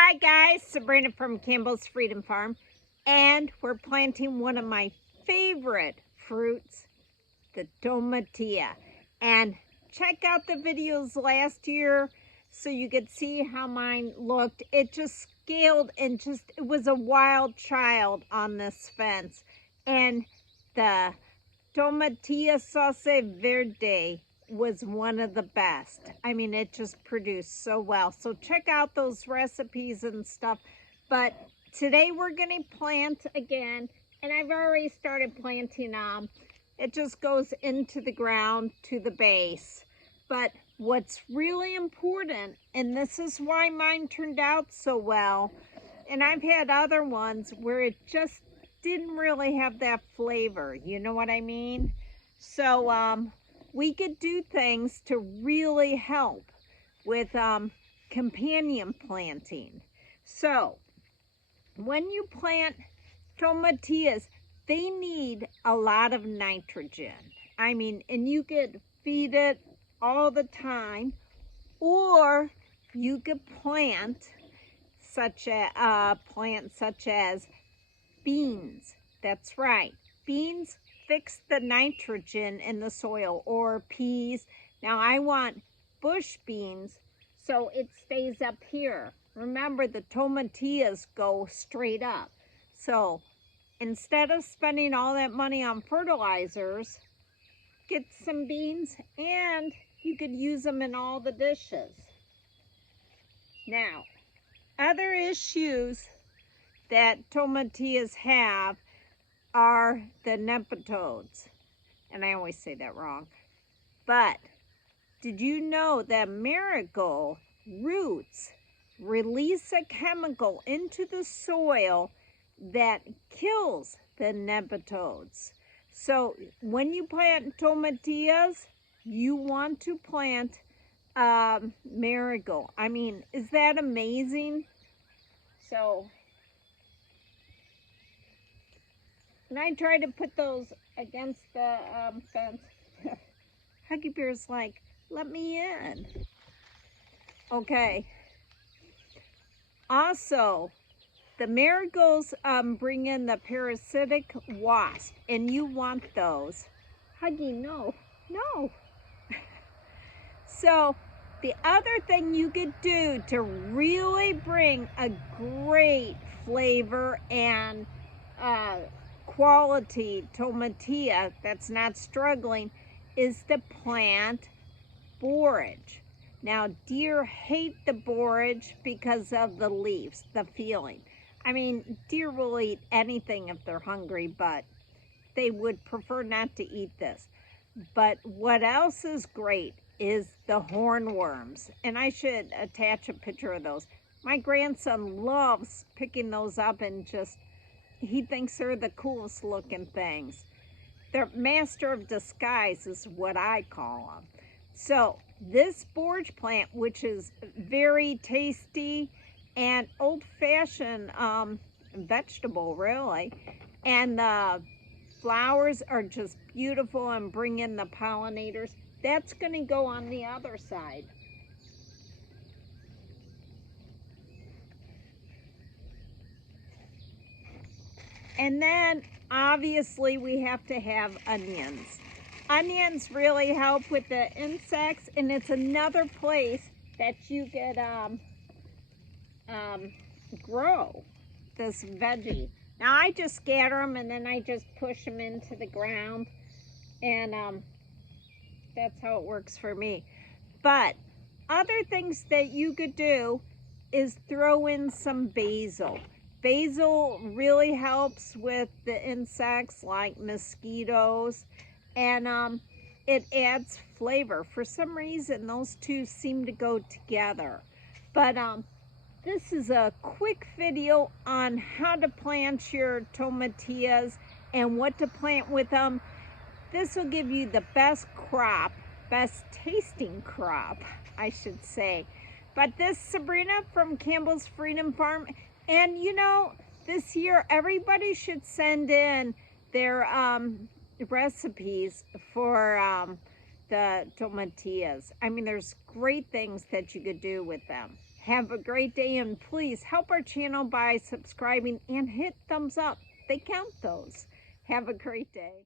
Hi guys, Sabrina from Campbell's Freedom Farm, and we're planting one of my favorite fruits, the tomatilla. And check out the videos last year so you could see how mine looked. It just scaled and it was a wild child on this fence. And the tomatilla sauce verde was one of the best. I mean, it just produced so well. So check out those recipes and stuff. But today we're going to plant again, and I've already started planting them. It just goes into the ground to the base. But what's really important, and this is why mine turned out so well, and I've had other ones where it just didn't really have that flavor. You know what I mean? So, we could do things to really help with companion planting. So when you plant tomatillas, they need a lot of nitrogen. I mean, and you could feed it all the time, or you could plant such as beans. That's right, beans fix the nitrogen in the soil, or peas. Now I want bush beans so it stays up here. Remember, the tomatillas go straight up. So instead of spending all that money on fertilizers, get some beans and you could use them in all the dishes. Now, other issues that tomatillas have are the nematodes, and I always say that wrong. But did you know that marigold roots release a chemical into the soil that kills the nematodes? So when you plant tomatillas, you want to plant marigold. I mean, is that amazing? So, and I try to put those against the fence. Huggy Bear's like, let me in. Okay. Also, the marigolds bring in the parasitic wasp, and you want those. Huggy, no, no. So, the other thing you could do to really bring a great flavor and quality tomatilla that's not struggling is to plant borage. Now, deer hate the borage because of the leaves, the feeling. I mean, deer will eat anything if they're hungry, but they would prefer not to eat this. But what else is great is the hornworms. And I should attach a picture of those. My grandson loves picking those up and he thinks they're the coolest looking things. They're master of disguise is what I call them. So this borage plant, which is very tasty and old-fashioned vegetable, really, and the flowers are just beautiful and bring in the pollinators, that's going to go on the other side. And then obviously we have to have onions. Onions really help with the insects, and it's another place that you could grow this veggie. Now I just scatter them and then I just push them into the ground, and that's how it works for me. But other things that you could do is throw in some basil. Basil really helps with the insects like mosquitoes, and it adds flavor. For some reason, those two seem to go together. But this is a quick video on how to plant your tomatillas and what to plant with them. This will give you the best crop, best tasting crop, I should say. But this is Sabrina from Campbell's Freedom Farm. And you know, this year everybody should send in their recipes for the tomatillos. I mean, there's great things that you could do with them. Have a great day, and please help our channel by subscribing and hit thumbs up. They count those. Have a great day.